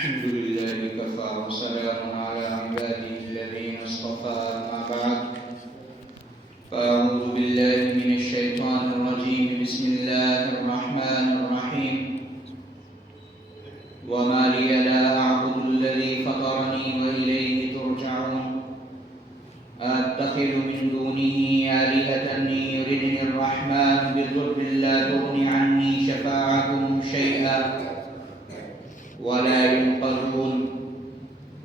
الحمد لله كفى وسلام على عباده الذين اصطفى أما بعد فأعوذ بالله من الشيطان الرجيم بسم الله الرحمن الرحيم وما لي لا أعبد الذي فطرني وإليه ترجعون أتخذ من دونه آلهة إن يردني الرحمن بضر لا تغن عني شفاعتهم شيئا ولا ينقذون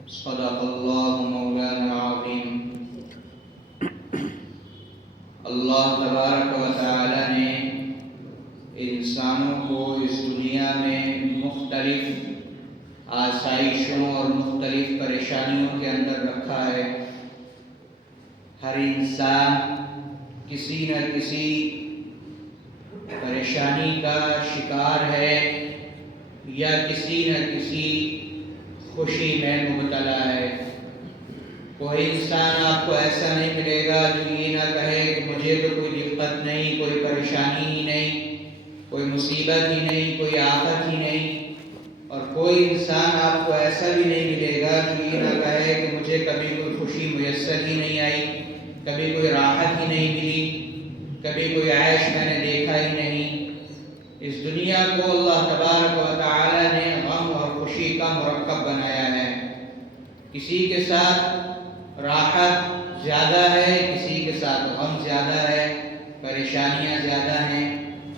صدق الله مولانا العظيم۔ اللہ تبارک و تعالی نے انسانوں کو اس دنیا میں مختلف آسائشوں اور مختلف پریشانیوں کے اندر رکھا ہے۔ ہر انسان کسی نہ کسی پریشانی کا شکار ہے یا کسی نہ کسی خوشی میں مبتلا ہے۔ کوئی انسان آپ کو ایسا نہیں ملے گا جو یہ نہ کہے کہ مجھے تو کوئی دقت نہیں، کوئی پریشانی ہی نہیں، کوئی مصیبت ہی نہیں، کوئی آفت ہی نہیں، اور کوئی انسان آپ کو ایسا بھی نہیں ملے گا جو یہ نہ کہے کہ مجھے کبھی کوئی خوشی میسر ہی نہیں آئی، کبھی کوئی راحت ہی نہیں ملی، کبھی کوئی عیش میں نے دیکھا ہی نہیں۔ اس دنیا کو اللہ تبارک و تعالی نے غم اور خوشی کا مرکب بنایا ہے۔ کسی کے ساتھ راحت زیادہ ہے، کسی کے ساتھ غم زیادہ ہے، پریشانیاں زیادہ ہیں،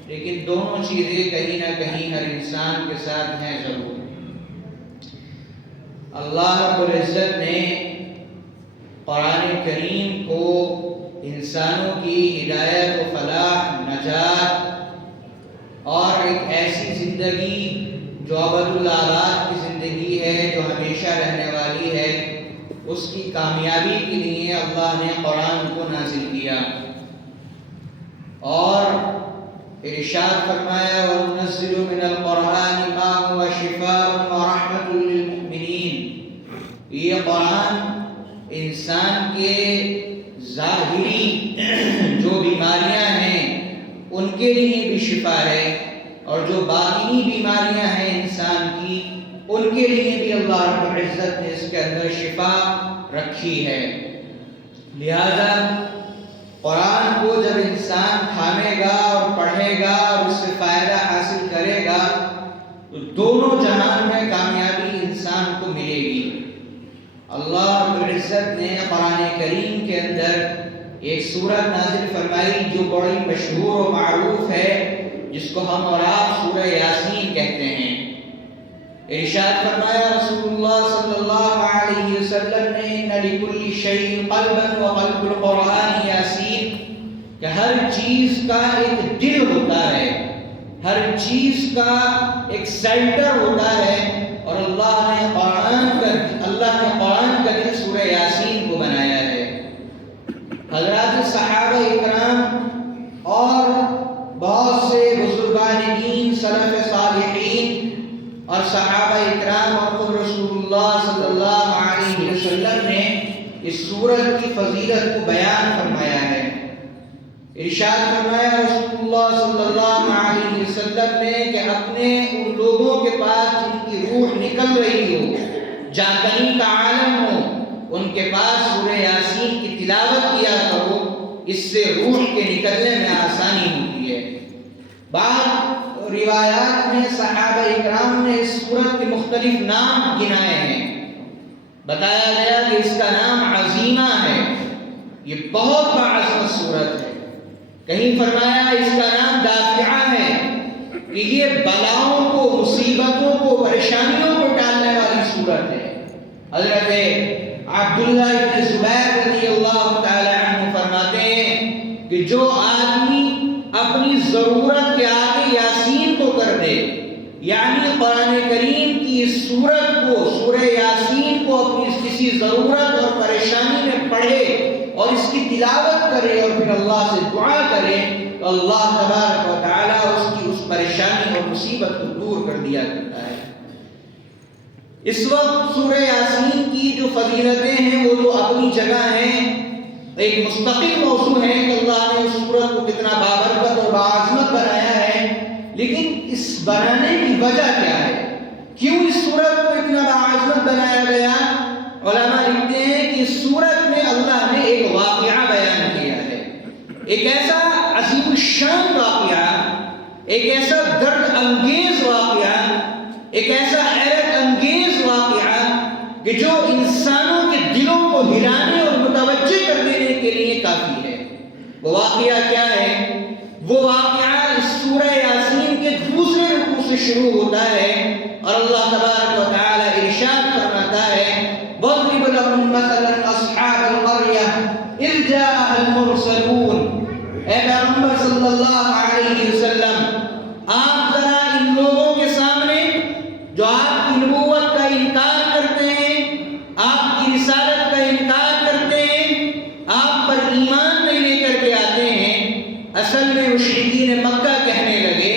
لیکن دونوں چیزیں کہیں نہ کہیں ہر انسان کے ساتھ ہیں ضرور۔ اللہ رب العزت نے قرآن کریم کو انسانوں کی ہدایت و فلاح، نجات اور ایک ایسی زندگی جو ابدالآباد کی زندگی ہے، جو ہمیشہ رہنے والی ہے، اس کی کامیابی کے لیے اللہ نے قرآن کو نازل کیا اور ارشاد فرمایا وَنُنَزِّلُ مِنَ الْقُرْآنِ مَا هُوَ شِفَاءٌ وَرَحْمَةٌ لِّلْمُؤْمِنِينَ۔ یہ قرآن انسان کے ظاہری جو بیماریاں ہیں ان کے لیے بھی شفا ہے، اور جو باطنی بیماریاں ہیں انسان کی ان کے لیے بھی اللہ رب العزت نے اس کے اندر شفا رکھی ہے۔ لہذا قرآن کو جب انسان تھامے گا اور پڑھے گا اور اس سے فائدہ حاصل کرے گا تو دونوں جہان میں کامیابی انسان کو ملے گی۔ اللہ رب العزت نے قرآن کریم کے اندر ایک سورت نازل فرمائی جو بڑی مشہور و معروف ہے، جس کو ہم اور آپ سورہ یاسین کہتے ہیں۔ ارشاد فرمایا رسول اللہ صلی اللہ علیہ وسلم نے ان لکل شیء قلبا وقلب القرآن یاسین، کہ ہر چیز کا ایک دل ہوتا ہے، ہر چیز کا ایک سینٹر ہوتا ہے، اور اللہ نے قرآن کا دل سورہ یاسین کو بنایا ہے۔ حضرات صحابہ اکرام اور بہت سے بزرگان دین، سلف صالحین اور صحابہ اکرام اور خود رسول اللہ صلی اللہ علیہ وسلم نے اس سورت کی فضیلت کو بیان فرمایا ہے۔ ارشاد فرمایا رسول اللہ صلی اللہ علیہ وسلم نے کہ اپنے ان لوگوں کے پاس جن کی روح نکل رہی ہو، جاگنی کا عالم ہو، ان کے پاس سورہ یاسین کی تلاوت کیا کرو، اس سے روح کے نکلنے میں آسانی ہوتی ہے۔ بعض روایات میں صحابہ اکرام نے اس سورت کے مختلف نام گنائے ہیں۔ بتایا گیا کہ اس کا نام عظیمہ ہے، یہ بہت باعظمت سورت ہے۔ کہیں فرمایا اس کا نام دافعہ ہے کہ یہ بلاؤں کو، مصیبتوں کو، پریشانیوں کو ٹالنے والی سورت ہے۔ حضرت عبداللہ بن زبیر رضی اللہ تعالی عنہ فرماتے ہیں کہ جو آدمی اپنی ضرورت کے آگے یاسین کو کر دے، یعنی قرآن کریم کی اس سورت کو، سورہ یاسین کو اپنی کسی ضرورت اور پریشانی میں پڑھے اور اس کی تلاوت کرے اور پھر اللہ سے دعا کرے تو اللہ تبارک و تعالیٰ اس کی اس پریشانی اور مصیبت کو دور کر دیا کرتا ہے۔ اس وقت سورہ یاسین کی جو فضیلتیں ہیں وہ تو اپنی جگہ ہیں، ایک مستقل موضوع ہے کہ اللہ نے اس سورت کو کتنا بابرکت اور باعظمت بنایا ہے، لیکن اس بنانے کی وجہ کیا ہے؟ کیوں اس سورت کو اتنا بنایا گیا؟ علماء لکھتے ہیں کہ اس سورت میں اللہ نے ایک واقعہ بیان کیا ہے، ایک ایسا عظیم الشان واقعہ، ایک ایسا درد انگیز واقعہ، ایک ایسا حیرت انگیز واقعہ کہ جو انسانوں کے دلوں کو ہلانے اور متوجہ کر دینے کے لیے کافی ہے۔ وہ واقعہ کیا ہے؟ وہ واقعہ اس سورہ یاسین کے دوسرے رکوع سے شروع ہوتا ہے اور اللہ تبارک و تعالی ارشاد فرماتا ہے وَاضْرِبْ لَهُم مَثَلًا أَصْحَابَ الْقَرْيَةِ إِذْ جَاءَهَا الْمُرْسَلُونَ۔ اے پیغمبر صلی اللہ علیہ وسلم، آپ ذرا ان لوگوں کے سامنے جو آپ کی نبوت کا انکار کرتے ہیں، آپ کی رسالت کا انکار کرتے ہیں، آپ پر ایمان نہیں لے کر کے آتے ہیں، اصل میں مشرکین مکہ کہنے لگے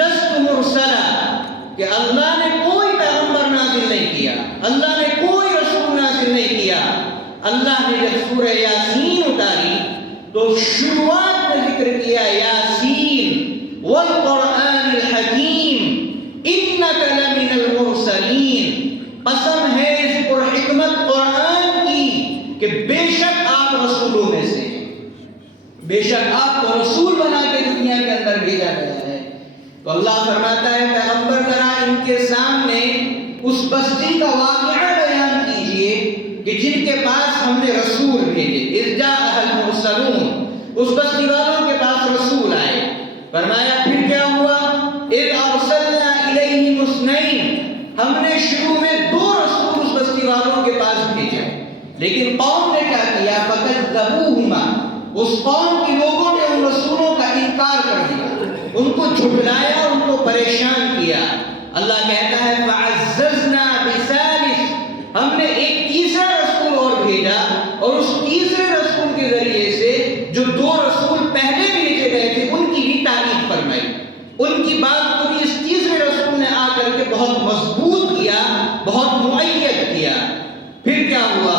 لست مرسلا، کہ اللہ نے کوئی پیغمبر نازل نہیں کیا، اللہ نے کوئی رسول نازل نہیں کیا۔ اللہ نے جب سورہ یاسین اتاری تو شروعات میں ذکر کیا یاسین والقرآن الحکیم انک لمن المرسلین، قسم ہے اس پر حکمت قرآن کی کہ بے شک آپ رسولوں میں سے ہیں، بے شک آپ کو رسول بنا کے دنیا کے اندر بھیجا گیا ہے۔ تو اللہ فرماتا ہے پیغمبر ذرا ان کے سامنے اس بستی کا واقعہ بیان کیجئے کہ جن کے پاس ہم نے رسول بھیجے۔ اذ جاء المرسلون، اس بستی والوں کے پاس رسول آئے۔ فرمایا پھر کیا ہوا؟ اذ ارسلنا الیہم اثنین، ہم نے شروع میں 2 رسول اس بستی والوں کے پاس بھیجے، لیکن قوم نے کیا کیا؟ فکذبوہما، اس قوم کے لوگوں نے ان رسولوں کا انکار کر دیا، ان کو جھٹلایا، ان کو پریشان کیا۔ اللہ کہتا ہے فعززنا بثالث، ہم نے ایک تیسرا رسول اور بھیجا، اور اس تیسرے رسول کے ذریعے سے جو 2 رسول پہلے بھیجے گئے تھے ان کی بھی تعریف فرمائی، ان کی بات کو بھی اس تیسرے رسول نے آ کر کے بہت مضبوط کیا، بہت مؤید کیا۔ پھر کیا ہوا؟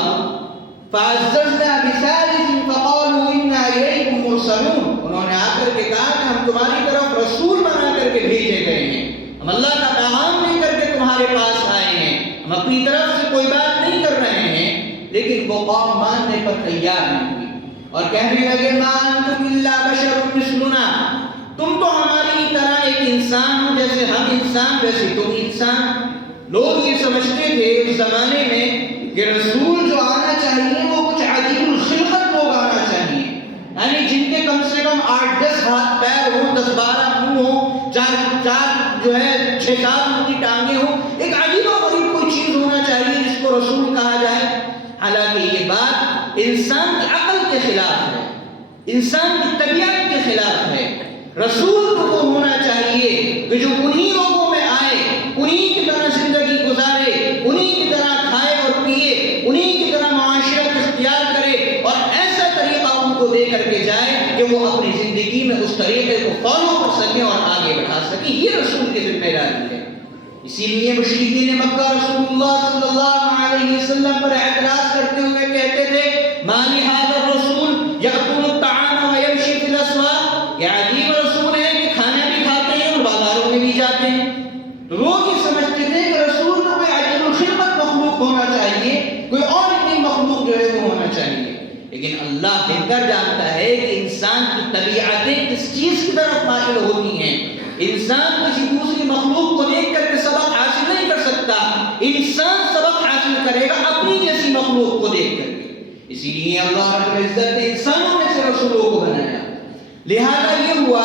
فعززنا بثالث فقالوا انا الیکم مرسلون، انہوں نے آ کر کے کہا کہ ہم تمہاری طرف رسول بنا کر کے بھیجے گئے ہیں، ہم اللہ کا پیغام لے کر کے تمہارے پاس آئے ہیں، ہم اپنی طرف سے کوئی بات نہیں کر رہے ہیں۔ لیکن وہ قوم ماننے پر تیار نہیں ہوئی اور کہنے لگے ما انتم الا بشر مثلنا، تم تو ہماری طرح ایک انسان ہو، جیسے ہم انسان ویسے تم انسان۔ لوگ یہ سمجھتے تھے اس زمانے میں کہ رسول جو آنا چاہیے وہ کچھ عجیب الخلقت لوگ آنا چاہیے، یعنی جن کے کم سے کم 8-10 ہاتھ پیر ہوں، 10-12 منہ ہوں، 4 جو ہے 6-7 ان کی ٹانگیں ہوں، ایک عجیب و غریب کوئی چیز ہونا چاہیے جس کو رسول کہا جائے۔ حالانکہ یہ بات انسان کی عقل کے خلاف ہے، انسان کی طبیعت کے خلاف ہے۔ رسول کو وہ ہونا چاہیے کہ جو انہی لوگوں میں آئے، انہی کی طرح زندگی گزارے، انہی کی طرح کھائے اور پیے، انہی کی طرح معاشرت اختیار کرے، اور ایسا طریقہ ان کو دے کر کے جائے کہ وہ اپنی زندگی میں اس طریقے کو فالو کر سکیں اور آگے بڑھا سکیں۔ یہ رسول کی ذمہ داری ہے۔ اسی لیے مشرکین مکہ رسول اللہ صلی اللہ علیہ وسلم پر اعتراض کرتے ہوئے کہتے تھے ما لهذا الرسول یأکل الطعام ویمشی فی الاسواق، یہ عجیب رسول ہے کہ کھانا بھی کھاتے ہیں اور بازاروں میں بھی جاتے ہیں۔ لوگ یہ سمجھتے تھے کہ رسول کو کوئی عجیب الخلقت مخلوق ہونا چاہیے، کوئی اور اتنی مخلوق جو ہے وہ ہونا چاہیے۔ لیکن اللہ بہتر جانتا ہے کہ انسان کی طبیعتیں کس چیز کی طرف مائل ہوتی ہیں۔ انسان کسی دوسری مخلوق کو دیکھ کر کے سبق حاصل نہیں کر سکتا، انسان سبق حاصل کرے گا اپنی جیسی مخلوق کو دیکھ کر کے۔ اسی لیے اللہ رب العزت نے انسانوں میں سے رسولوں کو بنایا۔ لہذا یہ ہوا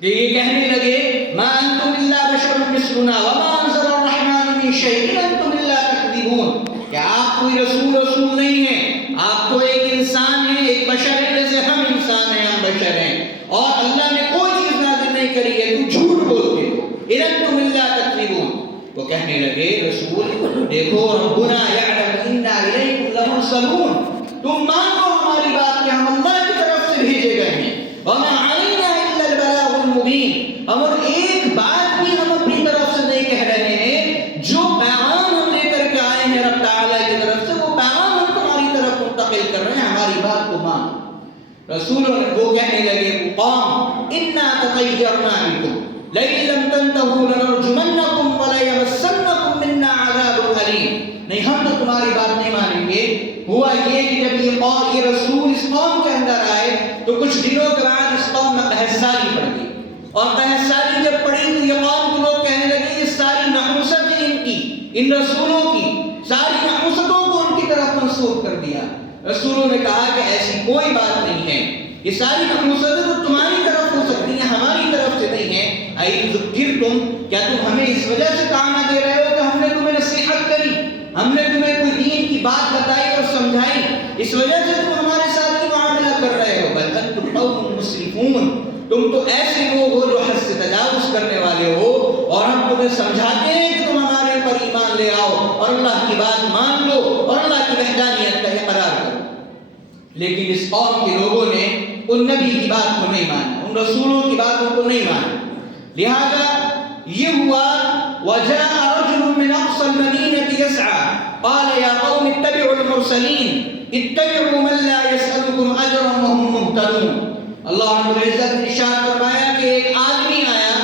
کہ یہ کہنے لگے ما انتم الا بشر مثلنا وما انزل الرحمن من شيء انتم الا تكذبون، کہ آپ کوئی رسول نہیں ہیں، آپ تو ایک انسان ہیں، ایک بشر ہیں، جیسے ہم انسان ہیں، ہم بشر ہیں، اور اللہ نے کوئی چیز نازل نہیں کری ہے، تم جھوٹ بولتے ہو، ان انتم الا تكذبون۔ وہ کہنے لگے رسول دیکھو ربنا یعلم انا الیکم لمرسلون، تم مانو ہماری بات کہ ہم اللہ کی طرف سے بھیجے گئے ہیں، وما علینا الا البلاغ المبین، اور ایک بات بھی ہم اپنی طرف سے نہیں کہہ رہے ہیں، جو پیغام ہم لے کر کے آئے ہیں رب تعالیٰ کی طرف سے وہ پیغام ہم تمہاری طرف منتقل کر رہے ہیں، ہماری بات کو مانو۔ رسولوں نے وہ کہنے لگے قوم انا تطیرنا بکم لئن لم تنتهوا لنرجمنکم وليمسنکم منا عذاب نہیں ہم تو تمہاری بات نہیں مانیں گے. ہوا یہ کہ جب یہ رسول اس قوم کے اندر آئے تو کچھ دنوں کے بعد اس قوم میں قحطساری پڑ گئی. اور قحطساری جب پڑی تو یہ قوم کے لوگ کہنے لگے یہ ساری نحوست ان رسولوں کی ساری نحوستوں کو ان کی طرف منسوب کر دیا. رسولوں نے کہا کہ ایسی کوئی بات نہیں ہے، یہ ساری نحوستیں تو تمہاری طرف ہو سکتی ہیں، ہماری طرف سے نہیں ہے. اَئِذْكِرْتُمْ کیا تم ہمیں اس وجہ سے تانا دے رہے ہو کہ ہم نے تمہیں نصیحت کری، ہم نے تمہیں کوئی دین کی بات بتائی اور سمجھائی، اس وجہ سے تم ہمارے ساتھ معاملہ کر رہے ہو؟ بل انتم قوم مسرفون، تم تو ایسے لوگ ہو جو حد سے تجاوز کرنے والے ہو، اور ہم تمہیں سمجھاتے ہیں کہ تم ہمارے اوپر ایمان لے آؤ اور اللہ کی بات مان لو اور اللہ کی وحدانیت کا اقرار کرو. لیکن اس قوم کے لوگوں نے ان نبی کی بات کو نہیں مانا، ان رسولوں کی باتوں کو نہیں مانا. لہذا یہ ہوا وجاء رجل من اقصى المدينة يسعى قال يا قوم اتبعوا المرسلين اتبعوا من لا يسألكم اجرا وهم مهتدون. اللہ رب العزت نے ارشاد فرمایا کہ ایک آدمی آیا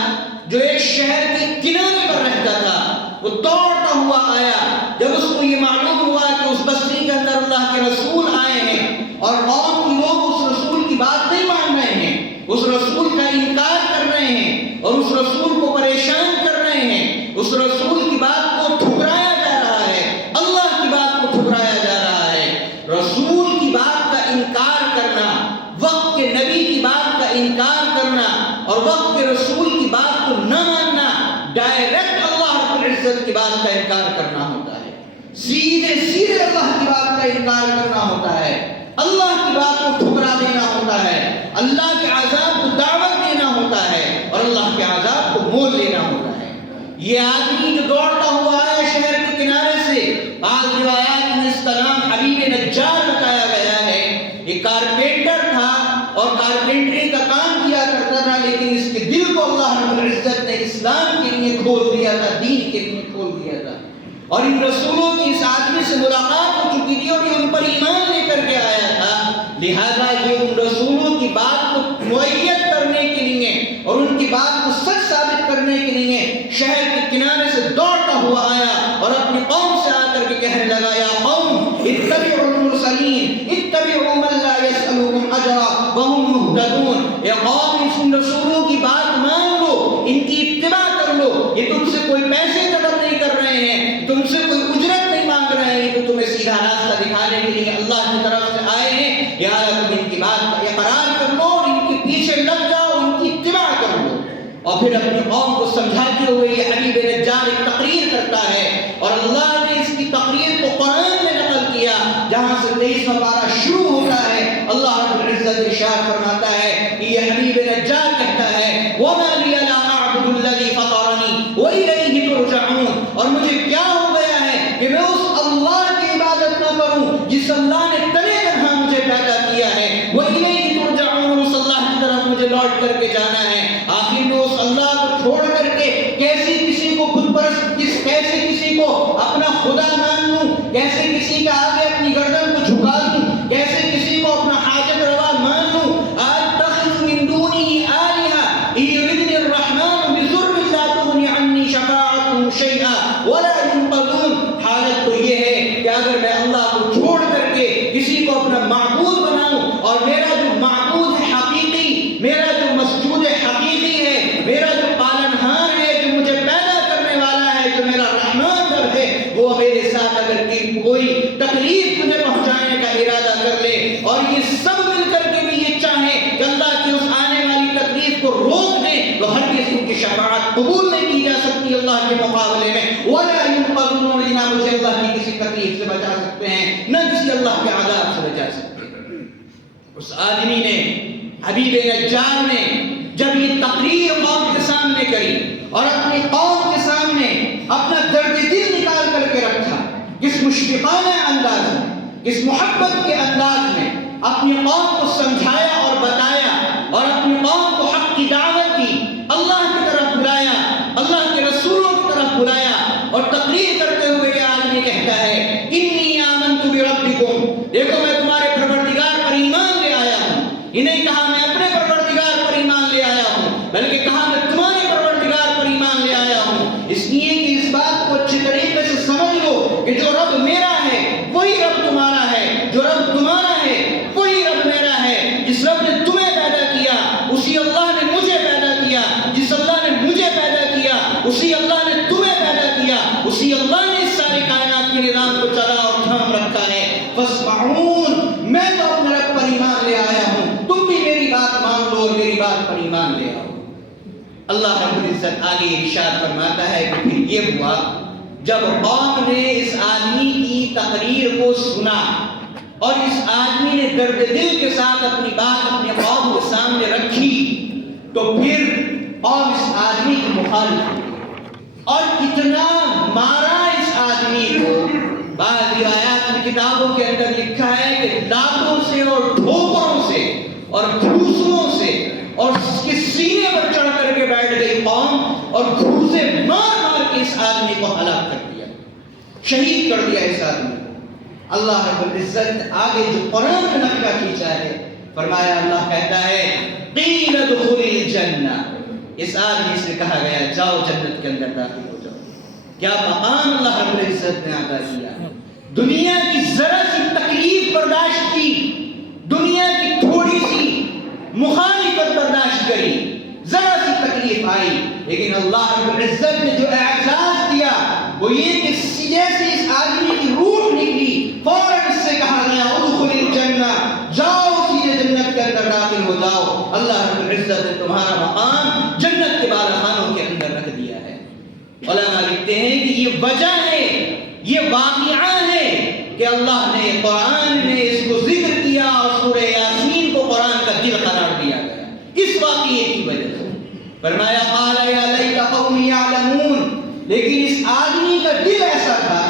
جو ایک شہر کے کنارے پر رہتا تھا، وہ دوڑتا ہوا آیا. جب اس کو یہ معلوم ہوا کہ اس بستی کے اندر اللہ کے رسول آئے ہیں اور قوم کے لوگ اس رسول کی بات نہیں مان رہے ہیں، اس رسول کا انکار کر رہے ہیں اور اس رسول کو پریشان کر رہے ہیں، اس رسول کی بات کو ٹھکرایا جا رہا ہے، اللہ کی بات کو ٹھکرایا جا رہا ہے. رسول کی بات کا انکار کرنا، وقت کے نبی کی بات کا انکار کرنا اور وقت کے رسول کی بات کو نہ ماننا ڈائریکٹ اللہ رب العزت کی بات کا انکار کرنا ہوتا ہے. سیدھے اللہ کی بات کا انکار کرنا ہوتا ہے، اللہ کی بات کو ٹھکرا دینا ہوتا ہے، اللہ کے عذاب کو دعوت دینا ہوتا ہے اور اللہ کے عذاب کو مول لینا ہوتا ہے. یہ آدمی جو دوڑتا ہوا ہے شہر کے کنارے سے، بعض روایات میں اس کا نام حبیب نجار بتایا گیا ہے. یہ کارپینٹر تھا اور کارپینٹری کا کام کیا کرتا تھا، لیکن اس کے دل کو اللہ رب العزت نے اسلام کے لیے کھول دیا تھا، دین کے لیے کھول دیا تھا. اور ان رسولوں کی اس آدمی سے ملاقات ہو چکی تھی اور یہ ان پر ایمان لے کر کے آیا تھا. لہذا یہ ان رسولوں کی بات کو مؤید کرنے کے لیے اور ان کی بات کو سچ ثابت کرنے کے لیے شہر کے کنارے سے دوڑتا ہوا آیا اور اپنی قوم سے آ کر کے کہنے لگا یا قوم اتبعوا المرسلین اتبعوا من لا يسألكم اجرا وهم مهتدون. اے قوم ان رسولوں کی بات مان لو، ان کی اتباع کر لو. یہ تم سے کوئی پیسے طلب نہیں کر رہے ہیں، تم سے کوئی اجرت نہیں مانگ رہے ہیں، تو تمہیں سیدھا راستہ دکھانے کے لیے اللہ کی طرف سے آئے ہیں. لہٰذا تم ان کی بات کا اقرار کر لو اور ان کے پیچھے لگ جاؤ، ان کی اتباع کر لو. اور پھر اپنی قوم کو سمجھاتے ہوئے یہ حبیب نجار ایک تقریر کرتا ہے اور اللہ نے اس کی تقریر کو قرآن میں نقل کیا جہاں سے 23واں پارہ شروع ہوتا ہے. اللہ رب العزت ارشاد فرماتا ہے کہ یہ حبیب نجار کہتا ہے وَمَا لِيَ لَا أَعْبُدُ الَّذِي فَطَرَنِي وَإِلَيْهِ تُرْجَعُونَ. اور مجھے کیا ہو گیا ہے کہ میں اس اللہ کی عبادت نہ کروں جس اللہ نے تنے تنہا مجھے پیدا کیا ہے. وَإِلَيْهِ تُرْجَعُونَ، اس اللہ کی طرف مجھے لوٹ کر کے جانا ہے. آخر میں اس اللہ کو چھوڑ کر کے کیسے کسی کو خود پرست، کیسے کسی کو اپنا خدا مان لوں، کیسے کسی کے آگے اپنی گردن کو جھکا دوں، کیسے کسی کو اپنا حاجت روا مان لوں. أَتَّخِذُ مِن دُونِهِ آلِهَةً إِن يُرِدْنِ الرَّحْمَٰنُ بِضُرٍّ لَّا تُغْنِ عَنِّي شَفَاعَتُهُمْ شَيْئًا وَلَا يُنقَذُونَ. حالت تو یہ ہے کہ اگر میں اللہ کو چھوڑ کر کے کسی کو اپنا معبود بناؤں اور میرا جو معبود ہے حقیقی، میرا جو مسجود حقیقی ہے، میرا جو پالنہار ہے، جو مجھے پیدا کرنے والا ہے، جو میرا رحمان رب ہے، وہ میرے ساتھ اگر کوئی تکلیف مجھے پہنچانے کا ارادہ کر لے اور یہ سب مل کر کے بھی یہ چاہیں کہ اللہ کی اس آنے والی تکلیف کو روک دیں تو ہرگز ان کی شفاعت قبول نہیں کی جا سکتی اللہ کے مقابلے میں. وَلَا يُنقَذُونَ، نہ مجھے اللہ کی کسی تکلیف سے بچا سکتے ہیں، نہ کسی اللہ کے عذاب سے بچا سکتے ہیں. اس آدمی نے، حبیب نجار نے، جب یہ تقریر قوم کے سامنے کری اور اپنی قوم کے سامنے اپنا درد دل نکال کر کے رکھا، کس مشفقانہ انداز میں، کس محبت کے انداز میں اپنی قوم کو سمجھایا اور بتایا اور اپنی قوم کو حق کی دعوت دی، اللہ کی طرف بلایا، اللہ کے رسولوں کی طرف بلایا اور تقریر کرتے ہوئے یہ آدمی کہتا ہے انی آمنت بربکم، دیکھو میں تمہارے پروردگار پر ایمان لے آیا ہوں. یہ نہیں کہا میں اپنے پروردگار پر ایمان لے آیا ہوں، بلکہ کہا میں تمہارے پروردگار پر ایمان لے آیا ہوں. اس لیے کہ اس بات کو اچھی طریقے سے سمجھ لو کہ جو رب اللہ رب العزت آگے ارشاد فرماتا ہے کہ پھر یہ ہوا جب قوم نے اس آدمی کی تقریر کو سنا اور اس آدمی نے درد دل کے ساتھ اپنی بات اپنے قوم کے سامنے رکھی، تو پھر قوم اس آدمی کی مخالف ہوئی اور اتنا مارا اس آدمی کو. بعض روایات میں کتابوں کے اندر لکھا ہے کہ لاتوں سے اور ٹھوکروں سے اور گھوسوں سے اور اس کے سینے پر چڑھ کر کے بیٹھ گئی قوم اور گھوسے مار مار کے اس آدمی کو ہلاک کر دیا، شہید کر دیا اس آدمی کو. اللہ رب العزت آگے جو قرآن میں نقطہ کھینچا ہے، فرمایا اللہ کہتا ہے قیل ادخل الجنہ، اس آدمی سے کہا گیا جاؤ جنت کے اندر داخل ہو جاؤ. کیا مقام اللہ رب العزت نے عطا کیا. دنیا کی ذرا سی تکلیف برداشت کی، دنیا کی تھوڑی سی مخالفت برداشت کری، ذرا سی تکلیف آئی، لیکن اللہ رب العزت نے جو اعزاز دیا وہ یہ کہ جیسے اس آدمی کی روح نکلی فوراً اس سے کہا گیا ادخل الجنہ، جاؤ سیدھے جنت کے اندر داخل ہو جاؤ. اللہ رب العزت نے تمہارا مقام جنت کے بالا خانوں کے اندر رکھ دیا ہے. علماء لکھتے ہیں کہ یہ وجہ ہے، یہ واقعہ ہے کہ اللہ نے قرآن میں اس کو ذکر کیا اور سورہ یاسین کو قرآن کا دل قرار دیا گیا اس واقعے کی وجہ سے. فرمایا قال یا لیت قومی یعلمون، لیکن اس آدمی کا دل ایسا تھا،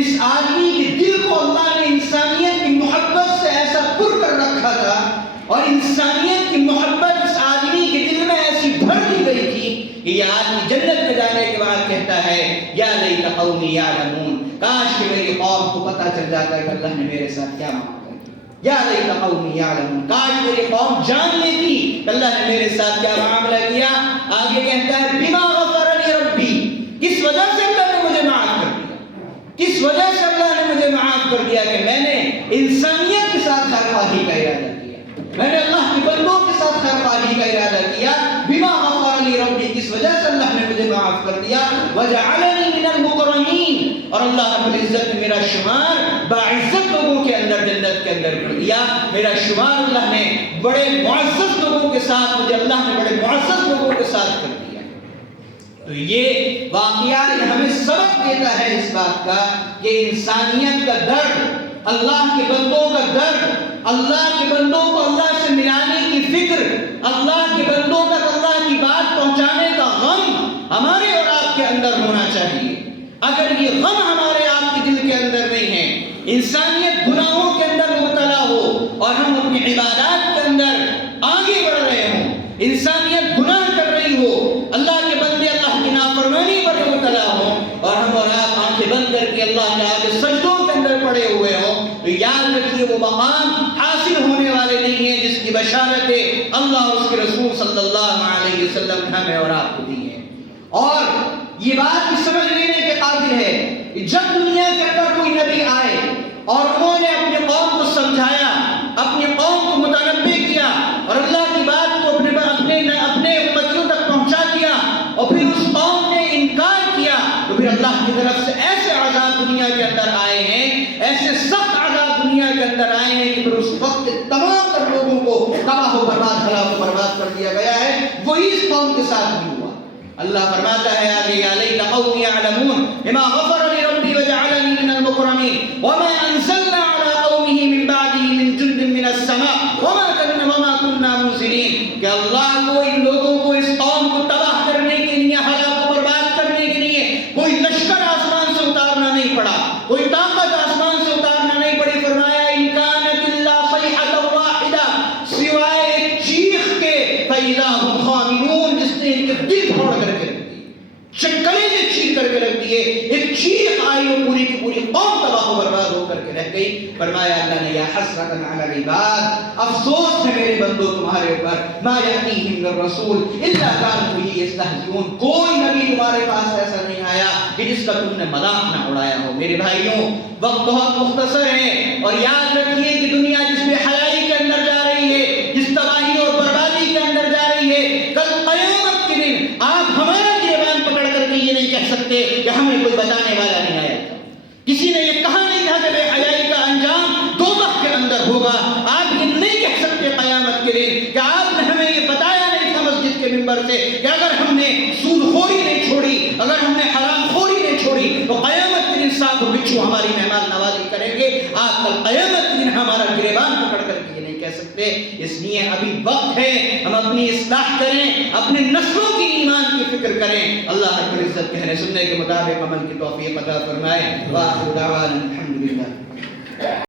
اس آدمی کے دل کو اللہ نے انسانیت کی محبت سے ایسا پر کر رکھا تھا اور انسانیت کی محبت اس آدمی کے دل میں ایسی بھر دی گئی تھی کہ یہ آدمی جنت میں جانے کے بعد کہتا ہے یا لیت قومی یعلمون، کاش کہ میری قوم کو پتہ چل جاتا ہے کہ اللہ نے میرے ساتھ کیا معاملہ کیا. یا لیت قومی یعلمون، کاش میری قوم جان لیتی کہ اللہ نے میرے ساتھ کیا معاملہ کیا. آگے کہتا ہے بما غفر لی ربی، کس وجہ سے اللہ نے مجھے معاف کر دیا، کس وجہ سے اللہ نے مجھے معاف کر دیا کہ میں نے انسانیت کے ساتھ خیر خواہی کا ارادہ کیا، میں نے اللہ کے بندوں کے ساتھ خیر خواہی کا ارادہ کیا. بما غفر لی ربی، کس وجہ سے اللہ نے مجھے معاف کر دیا. وجعلنی من المکرمین، اور اللہ رب العزت نے میرا شمار باعزت لوگوں کے اندر جنت کے اندر کر دیا. میرا شمار اللہ نے بڑے معزز لوگوں کے ساتھ، مجھے اللہ نے بڑے معزز لوگوں کے ساتھ کر دیا. تو یہ واقعہ ہمیں سبق دیتا ہے اس بات کا کہ انسانیت کا درد، اللہ کے بندوں کا درد، اللہ کے بندوں کو اللہ سے ملانے کی فکر، اللہ کے بندوں تک اللہ کی بات پہنچانے کا غم ہمارے اور آپ کے اندر ہونا چاہیے. اگر یہ غم ہمارے آپ کے دل کے اندر نہیں ہے، انسانیت گناہوں کے اندر مبتلا ہو اور ہم اپنی عبادات کے اندر آگے بڑھ رہے ہوں، انسانیت گناہ کر رہی ہو، اللہ کے بندے اللہ کی نافرمانی پر مبتلا ہوں اور ہم اور آپ آنکھیں بند کر کے اللہ کے آگے سجدوں کے اندر پڑے ہوئے ہوں، تو یاد رکھیے وہ مقام حاصل ہونے والے نہیں ہیں جس کی بشارت اللہ اور اس کے رسول صلی اللہ علیہ وسلم نے ہمیں اور آپ کو دی ہے. اور یہ بات بھی سمجھ لینے کے قابل ہے کہ جب دنیا کے اندر کوئی نبی آئے اور انہوں نے اپنی قوم کو سمجھایا، اپنی قوم کو متنبہ کیا اور اللہ کی بات کو اپنے امتیوں تک پہنچا دیا اور پھر اس قوم نے انکار کیا، تو پھر اللہ کی طرف سے ایسے عذاب دنیا کے اندر آئے ہیں، ایسے سخت عذاب دنیا کے اندر آئے ہیں کہ پھر اس وقت تمام تر لوگوں کو تباہ و برباد، ہلاک و برباد کر دیا گیا ہے. وہی اس قوم کے ساتھ بھی ہوا. اللہ فرماتا ہے آگے یا لیت قومی یعلمون بما غفر لی ربی وجعلنی من المکرمین وما انزلنا علی قومہ من بعدہ من جند من السماء وما کننا منزلین. کہ اللہ کو ان لوگوں کو، اس قوم کو تباہ کرنے کے لیے، ہلاک و برباد کرنے کے لیے کوئی لشکر آسمان سے اتارنا نہیں پڑا، کوئی طاقت آسمان سے اتارنا نہیں پڑی. فرمایا ان کانت الا صیحۃ واحدہ، سوائے ایک چیخ کے فاذا هم خامدون، جس نے ان کے دل پھوڑ کر کے رکھ دیے، چکلے سے چیر کر کے رکھ دیے. ایک چیخ آئی اور پوری کی پوری قوم تباہ و برباد ہو کر کے رہ گئی. فرمایا اللہ نے یا حسرۃ علی العباد، افسوس ہے میرے بندو تمہارے اوپر، ما یاتیہم من رسول الا کانوا بہ یستہزئون، کوئی نبی تمہارے پاس ایسا نہیں آیا کہ جس کا تم نے مذاق نہ اڑایا ہو. میرے بھائیوں وقت بہت مختصر ہے اور یاد رکھیے کہ دنیا جس بے حیائی کے اندر جا رہی ہے، جس تباہی اور بربادی کے اندر جا رہی ہے، کل قیامت کے دن آپ ہمارا گریبان پکڑ کر کے یہ نہیں کہہ سکتے کہ ہمیں کوئی بچانے والا نہیں آیا تھا. کسی نے یہ کہا نہیں تھا کہ بے حیائی کا انجام دوزخ کے اندر ہوگا. آپ یہ نہیں کہہ سکتے قیامت کے دن کہ آپ نے ہمیں یہ بتایا نہیں تھا مسجد کے منبر طرف سے کہ اگر ہم نے سود خوری نہیں چھوڑی، اگر ہم نے حرام خوری نہیں چھوڑی تو قیامت کے دن سانپ اور بچھو ہماری مہمان نوازی کریں گے، آج کل قیامت کے دن ہمارا گریبان پکڑ کر کے یہ نہیں کہہ سکتے۔ اس لیے ابھی وقت ہے ہم اپنی اصلاح کریں، اپنے نسلوں کی ایمان کی فکر کریں۔ اللہ رب العزت کہنے سننے کے مطابق عمل کی توفیق عطا فرمائے۔ وآخر دعوانا الحمدللہ۔